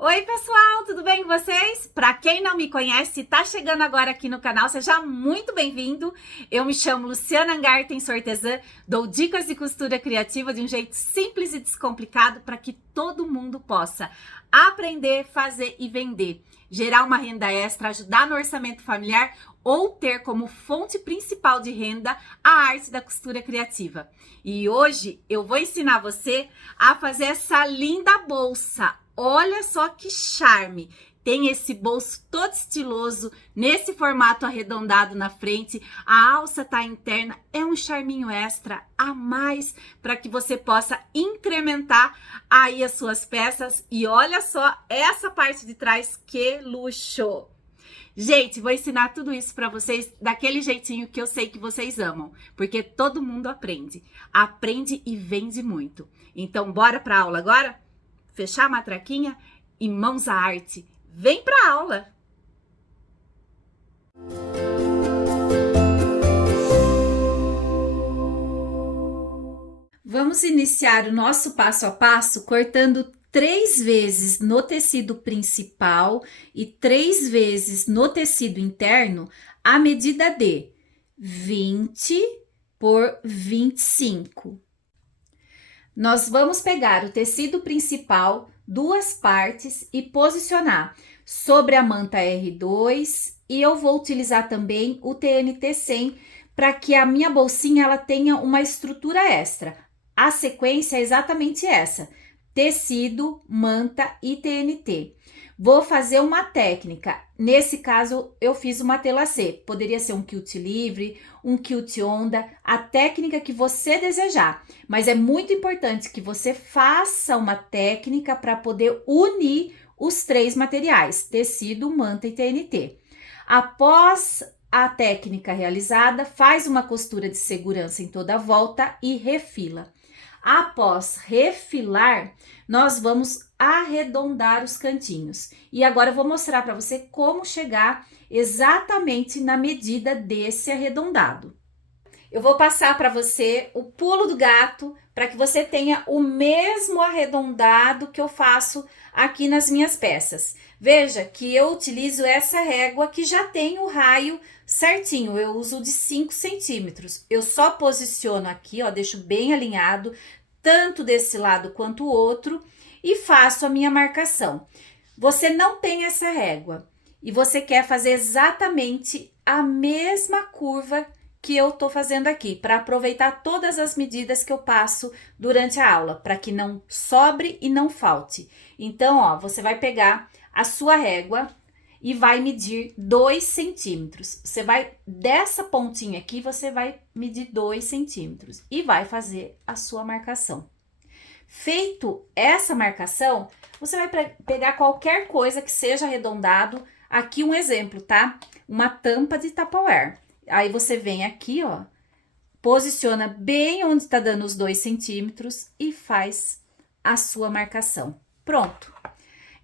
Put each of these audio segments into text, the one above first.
Oi, pessoal, tudo bem com vocês? Para quem não me conhece, tá chegando agora aqui no canal, seja muito bem-vindo. Eu me chamo Luciana Angarten, sou artesã, dou dicas de costura criativa de um jeito simples e descomplicado para que todo mundo possa aprender, fazer e vender, gerar uma renda extra, ajudar no orçamento familiar ou ter como fonte principal de renda a arte da costura criativa. E hoje eu vou ensinar você a fazer essa linda bolsa. Olha só que charme! Tem esse bolso todo estiloso, nesse formato arredondado na frente, a alça tá interna, é um charminho extra a mais para que você possa incrementar aí as suas peças. E olha só essa parte de trás, que luxo! Gente, vou ensinar tudo isso para vocês daquele jeitinho que eu sei que vocês amam, porque todo mundo aprende. Aprende e vende muito. Então, bora para a aula agora? Fechar a matraquinha e mãos à arte. Vem para a aula! Vamos iniciar o nosso passo a passo cortando 3 vezes no tecido principal e 3 vezes no tecido interno a medida de 20 por 25. Nós vamos pegar o tecido principal, duas partes, e posicionar sobre a manta R2, e eu vou utilizar também o TNT 100 para que a minha bolsinha ela tenha uma estrutura extra. A sequência é exatamente essa: tecido, manta e TNT. Vou fazer uma técnica. Nesse caso, eu fiz uma tela C. Poderia ser um quilt livre, um quilt onda, a técnica que você desejar. Mas é muito importante que você faça uma técnica para poder unir os 3 materiais, tecido, manta e TNT. Após a técnica realizada, faz uma costura de segurança em toda a volta e refila. Após refilar, nós vamos arredondar os cantinhos. E agora eu vou mostrar para você como chegar exatamente na medida desse arredondado. Eu vou passar para você o pulo do gato para que você tenha o mesmo arredondado que eu faço aqui nas minhas peças. Veja que eu utilizo essa régua que já tem o raio certinho, eu uso de 5 centímetros. Eu só posiciono aqui, ó, deixo bem alinhado, tanto desse lado quanto o outro, e faço a minha marcação. Você não tem essa régua e você quer fazer exatamente a mesma curva que eu tô fazendo aqui, para aproveitar todas as medidas que eu passo durante a aula, para que não sobre e não falte. Então, ó, você vai pegar a sua régua e vai medir 2 centímetros. Você vai, dessa pontinha aqui, você vai medir 2 centímetros e vai fazer a sua marcação. Feito essa marcação, você vai pegar qualquer coisa que seja arredondado. Aqui um exemplo, tá? Uma tampa de Tupperware. Aí você vem aqui, ó, posiciona bem onde tá dando os 2 centímetros e faz a sua marcação. Pronto.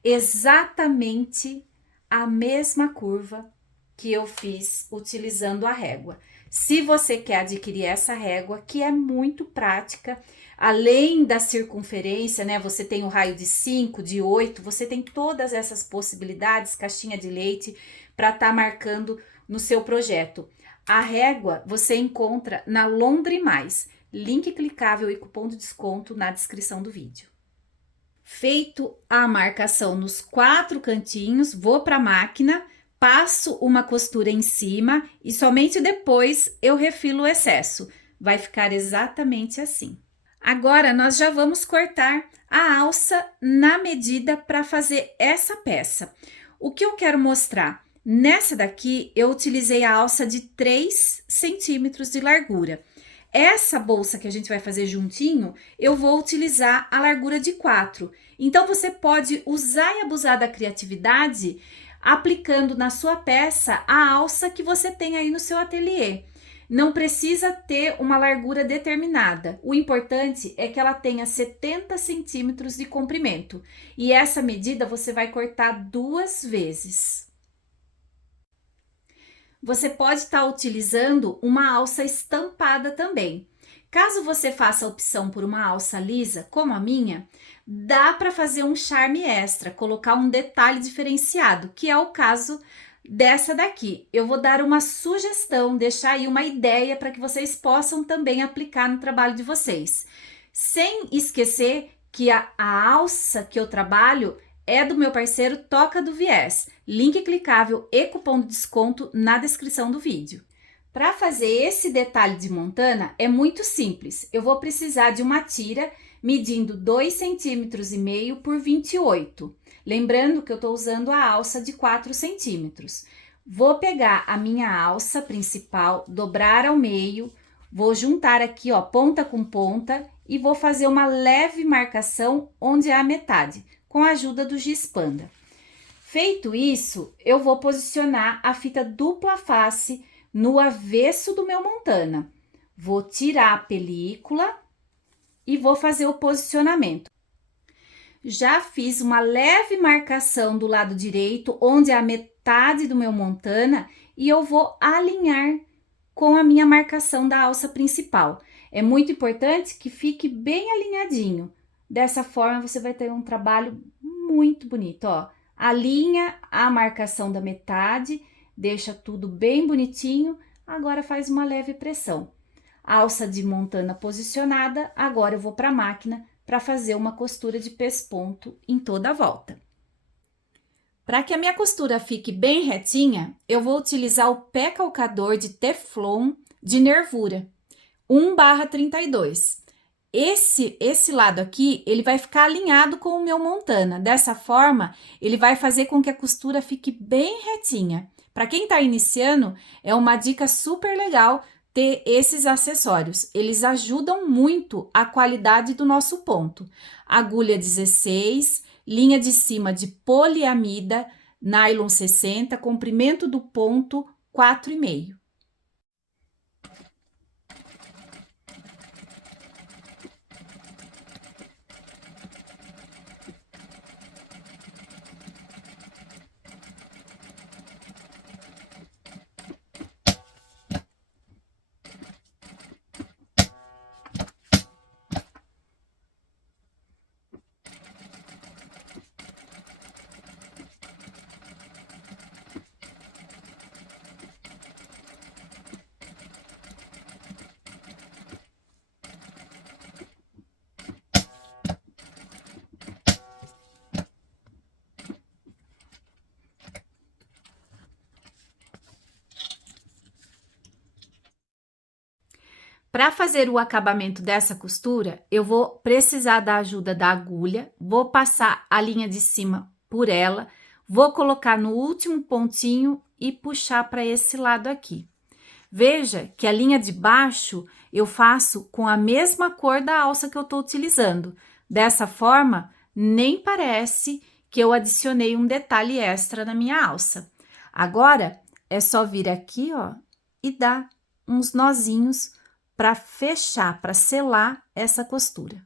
Exatamente a mesma curva que eu fiz utilizando a régua. Se você quer adquirir essa régua, que é muito prática, além da circunferência, né? Você tem o raio de 5, de 8, você tem todas essas possibilidades, caixinha de leite, para estar marcando no seu projeto. A régua você encontra na Londre Mais, link clicável e cupom de desconto na descrição do vídeo. Feito a marcação nos 4 cantinhos, vou para a máquina, passo uma costura em cima e somente depois eu refilo o excesso. Vai ficar exatamente assim. Agora, nós já vamos cortar a alça na medida para fazer essa peça. O que eu quero mostrar? Nessa daqui, eu utilizei a alça de 3 centímetros de largura. Essa bolsa que a gente vai fazer juntinho, eu vou utilizar a largura de 4. Então, você pode usar e abusar da criatividade aplicando na sua peça a alça que você tem aí no seu ateliê. Não precisa ter uma largura determinada. O importante é que ela tenha 70 centímetros de comprimento. E essa medida você vai cortar 2 vezes. Você pode estar utilizando uma alça estampada também. Caso você faça a opção por uma alça lisa, como a minha, dá para fazer um charme extra, colocar um detalhe diferenciado, que é o caso dessa daqui. Eu vou dar uma sugestão, deixar aí uma ideia para que vocês possam também aplicar no trabalho de vocês. Sem esquecer que a alça que eu trabalho é do meu parceiro Toca do Viés. Link clicável e cupom de desconto na descrição do vídeo. Para fazer esse detalhe de montana é muito simples. Eu vou precisar de uma tira medindo 2,5 cm por 28. Lembrando que eu estou usando a alça de 4 centímetros. Vou pegar a minha alça principal, dobrar ao meio, vou juntar aqui, ó, ponta com ponta e vou fazer uma leve marcação onde é a metade, com a ajuda do giz panda. Feito isso, eu vou posicionar a fita dupla face no avesso do meu montana. Vou tirar a película e vou fazer o posicionamento. Já fiz uma leve marcação do lado direito, onde é a metade do meu montana, e eu vou alinhar com a minha marcação da alça principal. É muito importante que fique bem alinhadinho. Dessa forma, você vai ter um trabalho muito bonito, ó. Alinha a marcação da metade, deixa tudo bem bonitinho, agora faz uma leve pressão. Alça de montana posicionada, agora eu vou para a máquina para fazer uma costura de pesponto em toda a volta. Para que a minha costura fique bem retinha, eu vou utilizar o pé calcador de Teflon de nervura, 1/32. Esse lado aqui, ele vai ficar alinhado com o meu montana. Dessa forma, ele vai fazer com que a costura fique bem retinha. Para quem está iniciando, é uma dica super legal ter esses acessórios. Eles ajudam muito a qualidade do nosso ponto. Agulha 16, linha de cima de poliamida, nylon 60, comprimento do ponto 4,5. Para fazer o acabamento dessa costura, eu vou precisar da ajuda da agulha, vou passar a linha de cima por ela, vou colocar no último pontinho e puxar para esse lado aqui. Veja que a linha de baixo eu faço com a mesma cor da alça que eu estou utilizando. Dessa forma, nem parece que eu adicionei um detalhe extra na minha alça. Agora, é só vir aqui, ó, e dar uns nozinhos para fechar, para selar essa costura.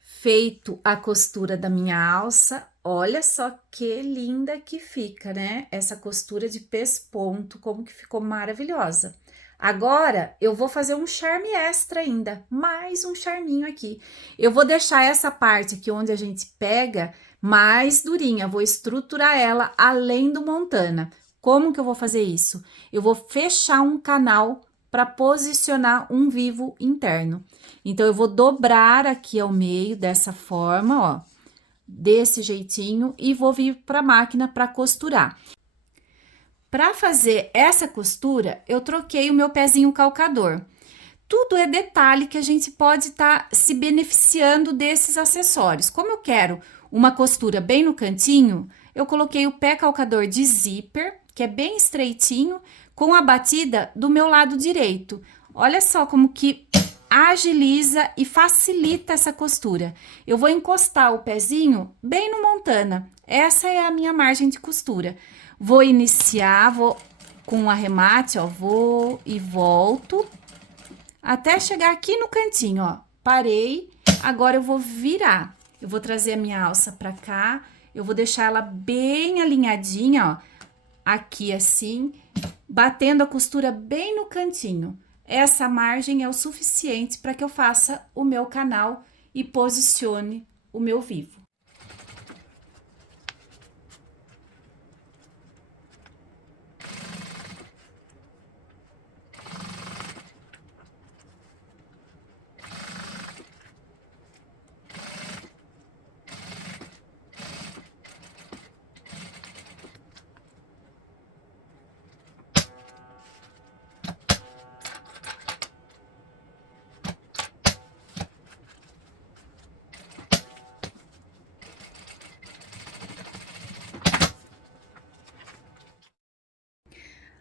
Feito a costura da minha alça, olha só que linda que fica, né? Essa costura de pesponto, como que ficou maravilhosa. Agora, eu vou fazer um charme extra ainda, mais um charminho aqui. Eu vou deixar essa parte aqui onde a gente pega mais durinha, vou estruturar ela além do montana. Como que eu vou fazer isso? Eu vou fechar um canal para posicionar um vivo interno. Então, eu vou dobrar aqui ao meio dessa forma, ó, desse jeitinho, e vou vir para a máquina para costurar. Para fazer essa costura, eu troquei o meu pezinho calcador. Tudo é detalhe que a gente pode estar se beneficiando desses acessórios. Como eu quero uma costura bem no cantinho, eu coloquei o pé calcador de zíper, que é bem estreitinho, com a batida do meu lado direito. Olha só como que agiliza e facilita essa costura. Eu vou encostar o pezinho bem no montana. Essa é a minha margem de costura. Vou iniciar, vou com um arremate, ó, vou e volto até chegar aqui no cantinho, ó. Parei, agora eu vou virar. Eu vou trazer a minha alça pra cá, eu vou deixar ela bem alinhadinha, ó, aqui assim, batendo a costura bem no cantinho. essa margem é o suficiente para que eu faça o meu canal e posicione o meu vivo.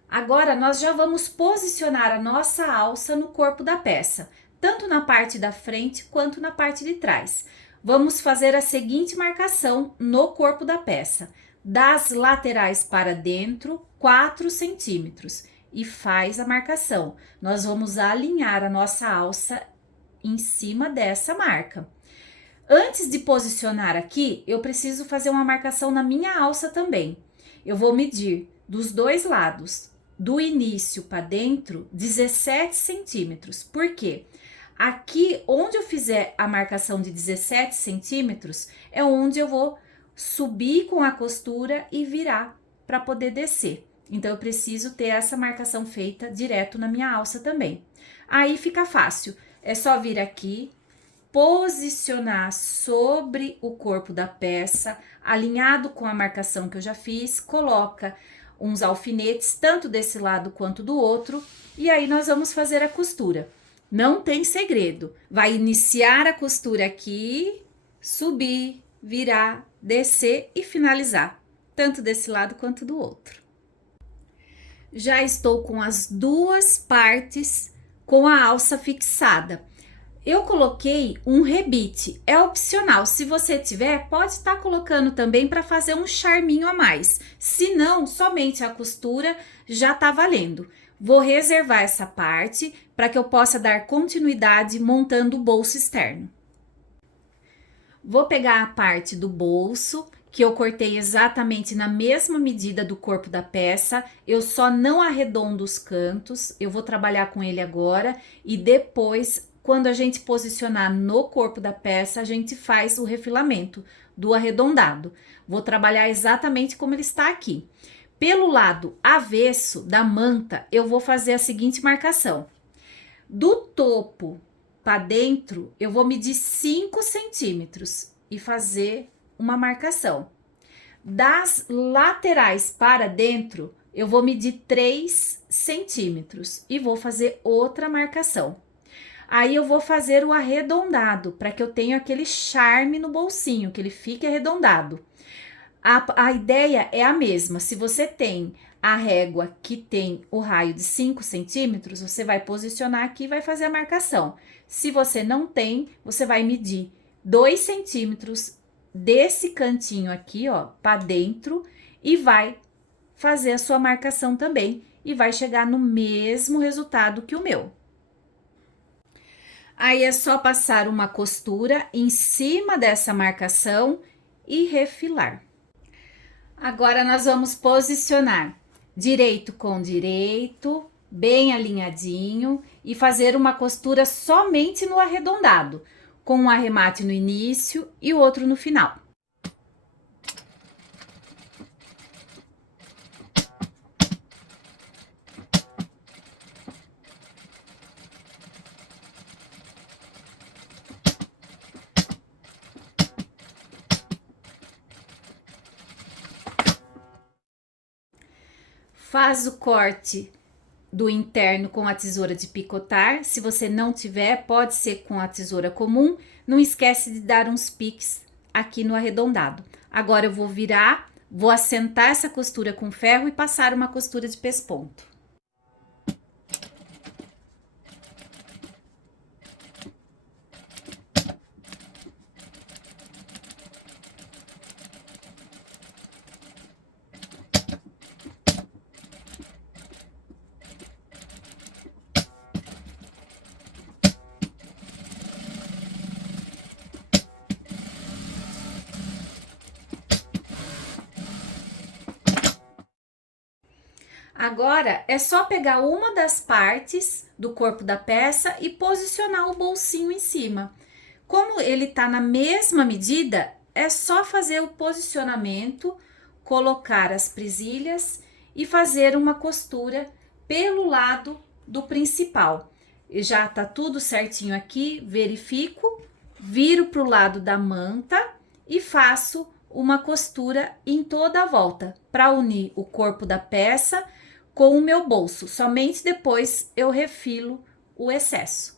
Agora, nós já vamos posicionar a nossa alça no corpo da peça, tanto na parte da frente quanto na parte de trás. Vamos fazer a seguinte marcação no corpo da peça: das laterais para dentro, 4 centímetros, e faz a marcação. Nós vamos alinhar a nossa alça em cima dessa marca. Antes de posicionar aqui, eu preciso fazer uma marcação na minha alça também. Eu vou medir dos dois lados, do início para dentro, 17 centímetros. Por quê? Aqui, onde eu fizer a marcação de 17 centímetros, é onde eu vou subir com a costura e virar para poder descer. Então, eu preciso ter essa marcação feita direto na minha alça também. Aí fica fácil, é só vir aqui, posicionar sobre o corpo da peça, alinhado com a marcação que eu já fiz, coloca uns alfinetes, tanto desse lado quanto do outro, e aí nós vamos fazer a costura. Não tem segredo, vai iniciar a costura aqui, subir, virar, descer e finalizar, tanto desse lado quanto do outro. Já estou com as duas partes com a alça fixada. Eu coloquei um rebite, é opcional. Se você tiver, pode estar colocando também para fazer um charminho a mais. Se não, somente a costura já está valendo. Vou reservar essa parte para que eu possa dar continuidade montando o bolso externo. Vou pegar a parte do bolso, que eu cortei exatamente na mesma medida do corpo da peça. Eu só não arredondo os cantos, eu vou trabalhar com ele agora e depois, quando a gente posicionar no corpo da peça, a gente faz o refilamento do arredondado. Vou trabalhar exatamente como ele está aqui. Pelo lado avesso da manta, eu vou fazer a seguinte marcação. Do topo para dentro, eu vou medir 5 centímetros e fazer uma marcação. Das laterais para dentro, eu vou medir 3 centímetros e vou fazer outra marcação. Aí eu vou fazer o arredondado, para que eu tenha aquele charme no bolsinho, que ele fique arredondado. A ideia é a mesma. Se você tem a régua que tem o raio de 5 centímetros, você vai posicionar aqui e vai fazer a marcação. Se você não tem, você vai medir 2 centímetros desse cantinho aqui, ó, para dentro e vai fazer a sua marcação também e vai chegar no mesmo resultado que o meu. Aí é só passar uma costura em cima dessa marcação e refilar. Agora nós vamos posicionar direito com direito, bem alinhadinho e fazer uma costura somente no arredondado, com um arremate no início e o outro no final. Faz o corte do interno com a tesoura de picotar. Se você não tiver, pode ser com a tesoura comum. Não esquece de dar uns piques aqui no arredondado. Agora eu vou virar, vou assentar essa costura com ferro e passar uma costura de pesponto. Agora é só pegar uma das partes do corpo da peça e posicionar o bolsinho em cima. Como ele tá na mesma medida, é só fazer o posicionamento, colocar as presilhas e fazer uma costura pelo lado do principal. E já tá tudo certinho aqui, verifico, viro pro lado da manta e faço uma costura em toda a volta para unir o corpo da peça com o meu bolso. Somente depois eu refilo o excesso.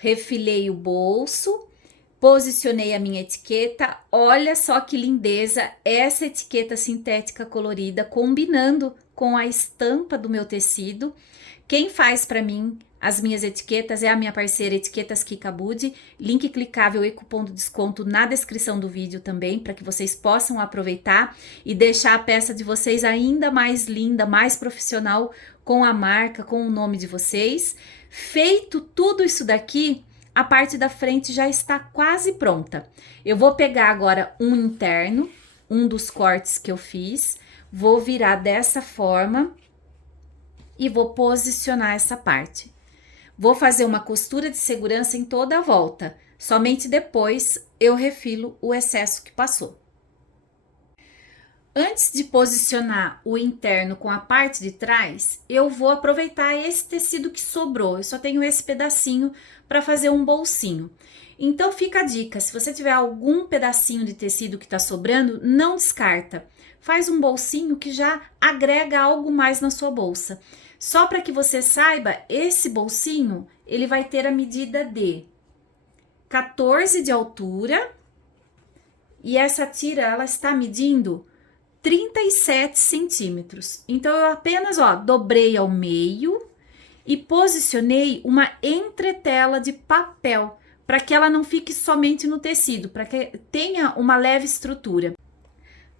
Refilei o bolso, posicionei a minha etiqueta. Olha só que lindeza essa etiqueta sintética colorida, combinando com a estampa do meu tecido. Quem faz para mim as minhas etiquetas é a minha parceira Etiquetas Kikabud. Link clicável e cupom de desconto na descrição do vídeo também, para que vocês possam aproveitar e deixar a peça de vocês ainda mais linda, mais profissional, com a marca, com o nome de vocês. Feito tudo isso daqui, a parte da frente já está quase pronta. Eu vou pegar agora um interno, um dos cortes que eu fiz, vou virar dessa forma e vou posicionar essa parte. Vou fazer uma costura de segurança em toda a volta. Somente depois eu refilo o excesso que passou. Antes de posicionar o interno com a parte de trás, eu vou aproveitar esse tecido que sobrou. Eu só tenho esse pedacinho para fazer um bolsinho. Então fica a dica, se você tiver algum pedacinho de tecido que está sobrando, não descarta. Faz um bolsinho que já agrega algo mais na sua bolsa. Só para que você saiba, esse bolsinho, ele vai ter a medida de 14 de altura e essa tira, ela está medindo 37 centímetros. Então, eu apenas, ó, dobrei ao meio e posicionei uma entretela de papel, para que ela não fique somente no tecido, para que tenha uma leve estrutura.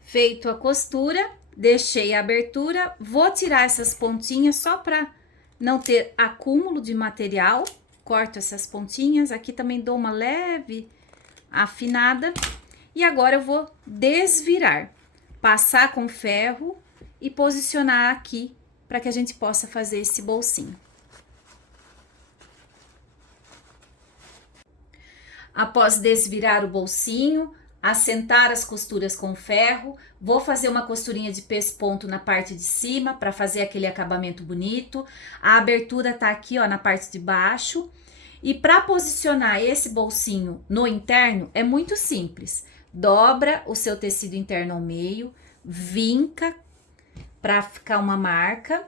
Feito a costura, deixei a abertura, vou tirar essas pontinhas só para não ter acúmulo de material. Corto essas pontinhas, aqui também dou uma leve afinada. E agora eu vou desvirar, passar com ferro e posicionar aqui para que a gente possa fazer esse bolsinho. Após desvirar o bolsinho, assentar as costuras com ferro, vou fazer uma costurinha de pesponto na parte de cima para fazer aquele acabamento bonito. A abertura tá aqui, ó, na parte de baixo. E para posicionar esse bolsinho no interno é muito simples. Dobra o seu tecido interno ao meio, vinca para ficar uma marca,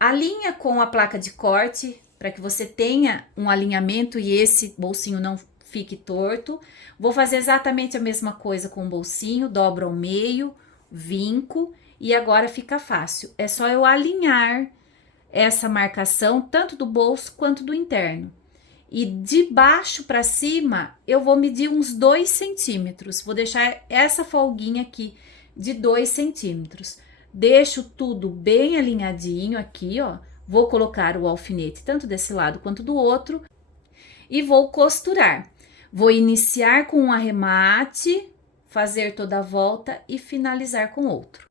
alinha com a placa de corte para que você tenha um alinhamento e esse bolsinho não fique torto. Vou fazer exatamente a mesma coisa com o bolsinho, dobro ao meio, vinco e agora fica fácil. É só eu alinhar essa marcação tanto do bolso quanto do interno. E de baixo para cima, eu vou medir uns 2 centímetros. Vou deixar essa folguinha aqui de 2 centímetros. Deixo tudo bem alinhadinho aqui, ó. Vou colocar o alfinete tanto desse lado quanto do outro. E vou costurar. Vou iniciar com um arremate, fazer toda a volta e finalizar com outro.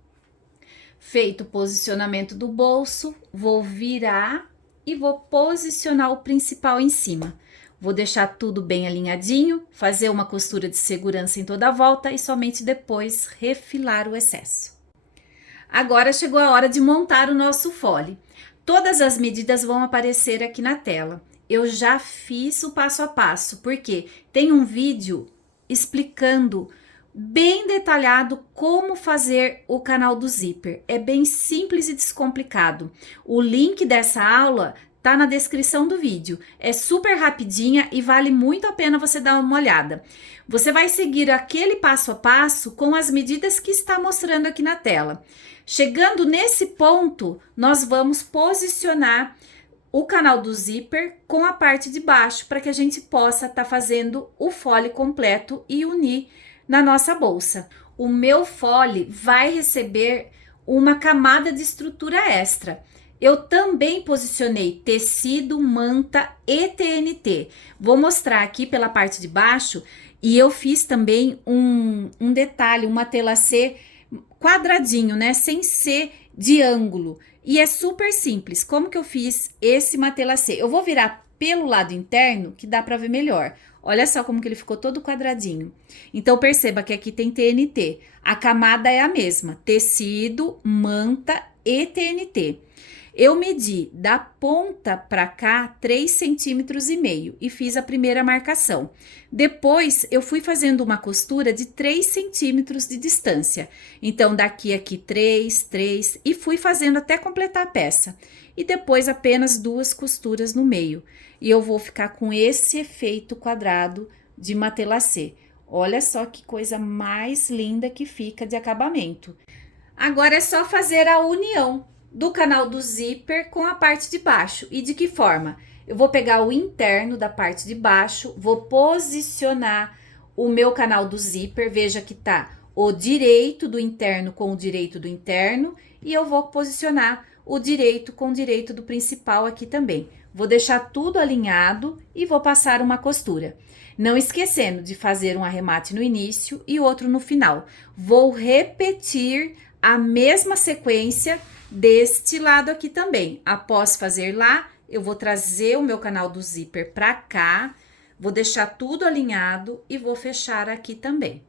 Feito o posicionamento do bolso, vou virar e vou posicionar o principal em cima. Vou deixar tudo bem alinhadinho, fazer uma costura de segurança em toda a volta e somente depois refilar o excesso. Agora chegou a hora de montar o nosso fole. Todas as medidas vão aparecer aqui na tela. Eu já fiz o passo a passo, porque tem um vídeo explicando bem detalhado como fazer o canal do zíper. É bem simples e descomplicado. O link dessa aula tá na descrição do vídeo. É super rapidinha e vale muito a pena você dar uma olhada. Você vai seguir aquele passo a passo com as medidas que está mostrando aqui na tela. Chegando nesse ponto, nós vamos posicionar o canal do zíper com a parte de baixo para que a gente possa estar fazendo o fole completo e unir na nossa bolsa. O meu fole vai receber uma camada de estrutura extra. Eu também posicionei tecido, manta e TNT. Vou mostrar aqui pela parte de baixo e eu fiz também um detalhe, um matelassê quadradinho, né? Sem ser de ângulo. E é super simples. Como que eu fiz esse matelassê? Eu vou virar pelo lado interno que dá para ver melhor. Olha só como que ele ficou todo quadradinho. Então perceba que aqui tem TNT. A camada é a mesma, tecido, manta e TNT. Eu medi da ponta para cá 3,5 centímetros e fiz a primeira marcação. Depois eu fui fazendo uma costura de 3 centímetros de distância. Então daqui aqui 3, 3 e fui fazendo até completar a peça. E depois apenas 2 costuras no meio. E eu vou ficar com esse efeito quadrado de matelassê. Olha só que coisa mais linda que fica de acabamento. Agora é só fazer a união do canal do zíper com a parte de baixo. E de que forma? Eu vou pegar o interno da parte de baixo, vou posicionar o meu canal do zíper, veja que tá o direito do interno com o direito do interno, e eu vou posicionar o direito com o direito do principal aqui também. Vou deixar tudo alinhado e vou passar uma costura. Não esquecendo de fazer um arremate no início e outro no final. Vou repetir a mesma sequência deste lado aqui também. Após fazer lá, eu vou trazer o meu canal do zíper para cá, vou deixar tudo alinhado e vou fechar aqui também.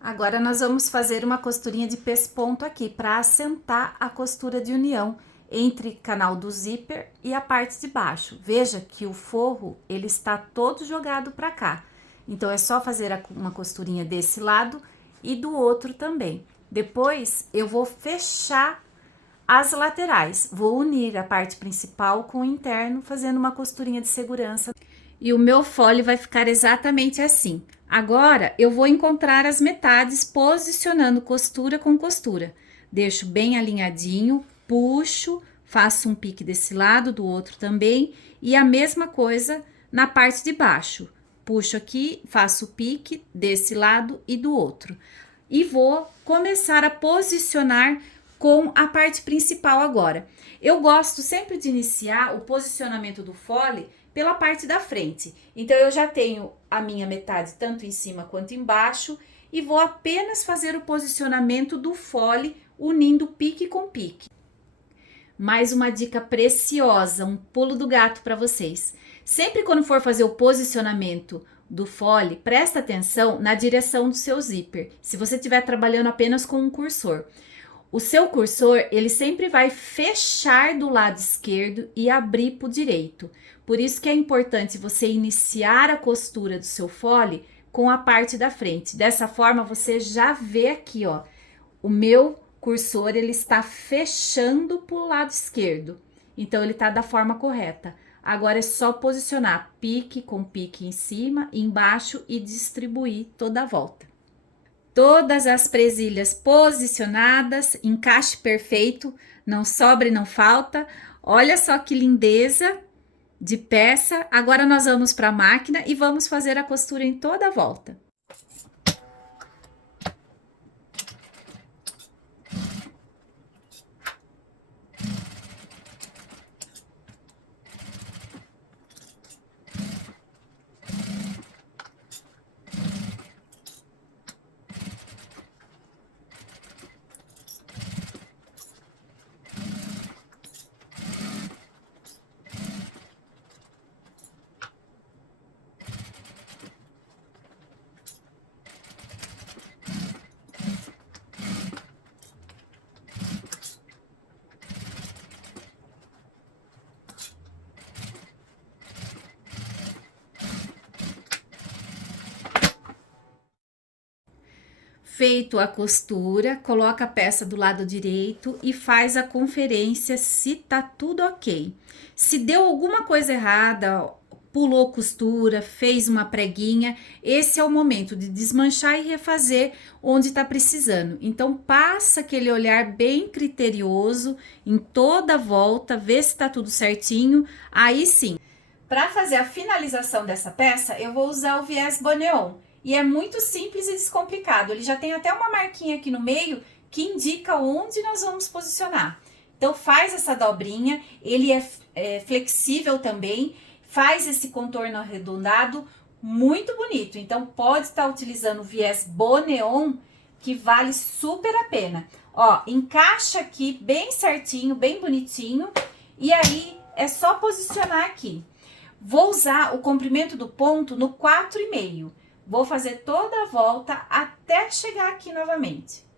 Agora nós vamos fazer uma costurinha de pesponto aqui para assentar a costura de união entre canal do zíper e a parte de baixo. Veja que o forro ele está todo jogado para cá. Então é só fazer uma costurinha desse lado e do outro também. Depois eu vou fechar as laterais. Vou unir a parte principal com o interno, fazendo uma costurinha de segurança. E o meu fole vai ficar exatamente assim. Agora, eu vou encontrar as metades posicionando costura com costura. Deixo bem alinhadinho, puxo, faço um pique desse lado, do outro também. E a mesma coisa na parte de baixo. Puxo aqui, faço o pique desse lado e do outro. E vou começar a posicionar com a parte principal agora. Eu gosto sempre de iniciar o posicionamento do fole pela parte da frente. Então, eu já tenho a minha metade tanto em cima quanto embaixo e vou apenas fazer o posicionamento do fole unindo pique com pique. Mais uma dica preciosa, um pulo do gato para vocês. Sempre quando for fazer o posicionamento do fole, presta atenção na direção do seu zíper. Se você estiver trabalhando apenas com um cursor. O seu cursor, ele sempre vai fechar do lado esquerdo e abrir para o direito. Por isso que é importante você iniciar a costura do seu fole com a parte da frente. Dessa forma, você já vê aqui, ó, o meu cursor, ele está fechando para o lado esquerdo. Então, ele está da forma correta. Agora, é só posicionar pique com pique em cima, embaixo e distribuir toda a volta. Todas as presilhas posicionadas, encaixe perfeito, não sobra e não falta. Olha só que lindeza de peça. Agora nós vamos para a máquina e vamos fazer a costura em toda a volta. Feito a costura, coloca a peça do lado direito e faz a conferência se tá tudo ok. Se deu alguma coisa errada, pulou costura, fez uma preguinha, esse é o momento de desmanchar e refazer onde está precisando. Então passa aquele olhar bem criterioso em toda a volta, vê se está tudo certinho, aí sim. Para fazer a finalização dessa peça, eu vou usar o viés Boneon. E é muito simples e descomplicado. Ele já tem até uma marquinha aqui no meio que indica onde nós vamos posicionar. Então faz essa dobrinha, ele é flexível também, faz esse contorno arredondado muito bonito. Então pode estar utilizando o viés Boneon, que vale super a pena. Ó, encaixa aqui bem certinho, bem bonitinho, e aí é só posicionar aqui. Vou usar o comprimento do ponto no 4,5. Vou fazer toda a volta até chegar aqui novamente.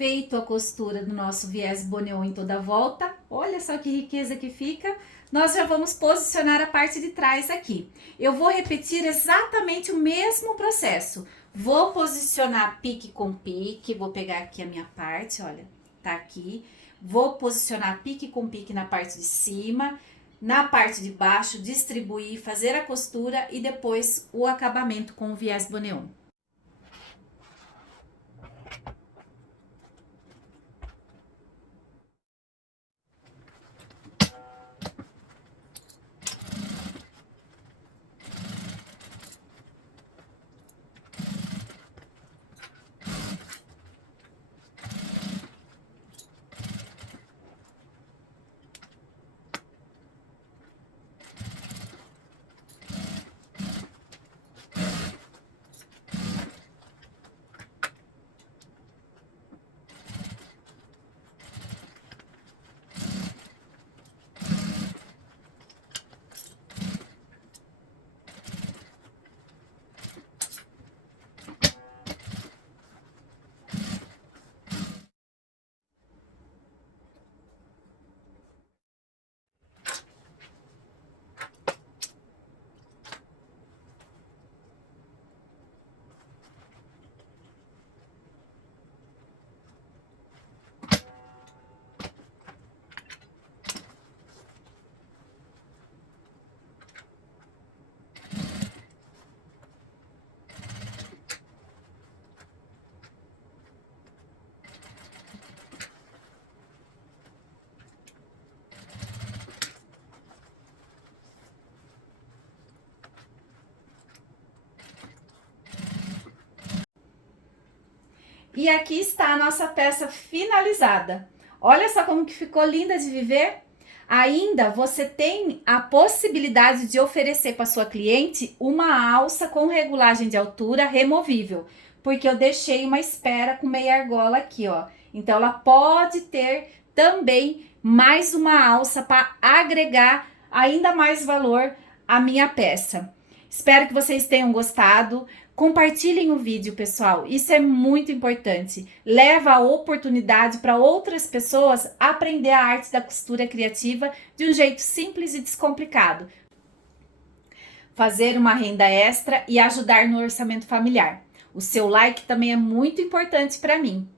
Feito a costura do nosso viés Boneon em toda a volta, olha só que riqueza que fica. Nós já vamos posicionar a parte de trás aqui. Eu vou repetir exatamente o mesmo processo. Vou posicionar pique com pique, vou pegar aqui a minha parte, olha, tá aqui. Vou posicionar pique com pique na parte de cima, na parte de baixo, distribuir, fazer a costura e depois o acabamento com o viés Boneon. E aqui está a nossa peça finalizada. Olha só como que ficou linda de viver. Ainda você tem a possibilidade de oferecer para sua cliente uma alça com regulagem de altura removível, porque eu deixei uma espera com meia argola aqui, ó. Então ela pode ter também mais uma alça para agregar ainda mais valor à minha peça. Espero que vocês tenham gostado. Compartilhem o vídeo, pessoal. Isso é muito importante. Leva a oportunidade para outras pessoas aprender a arte da costura criativa de um jeito simples e descomplicado. Fazer uma renda extra e ajudar no orçamento familiar. O seu like também é muito importante para mim.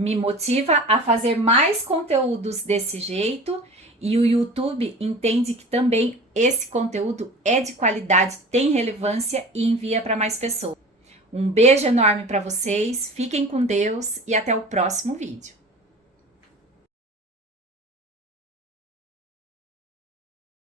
me motiva a fazer mais conteúdos desse jeito e o YouTube entende que também esse conteúdo é de qualidade, tem relevância e envia para mais pessoas. Um beijo enorme para vocês, fiquem com Deus e até o próximo vídeo.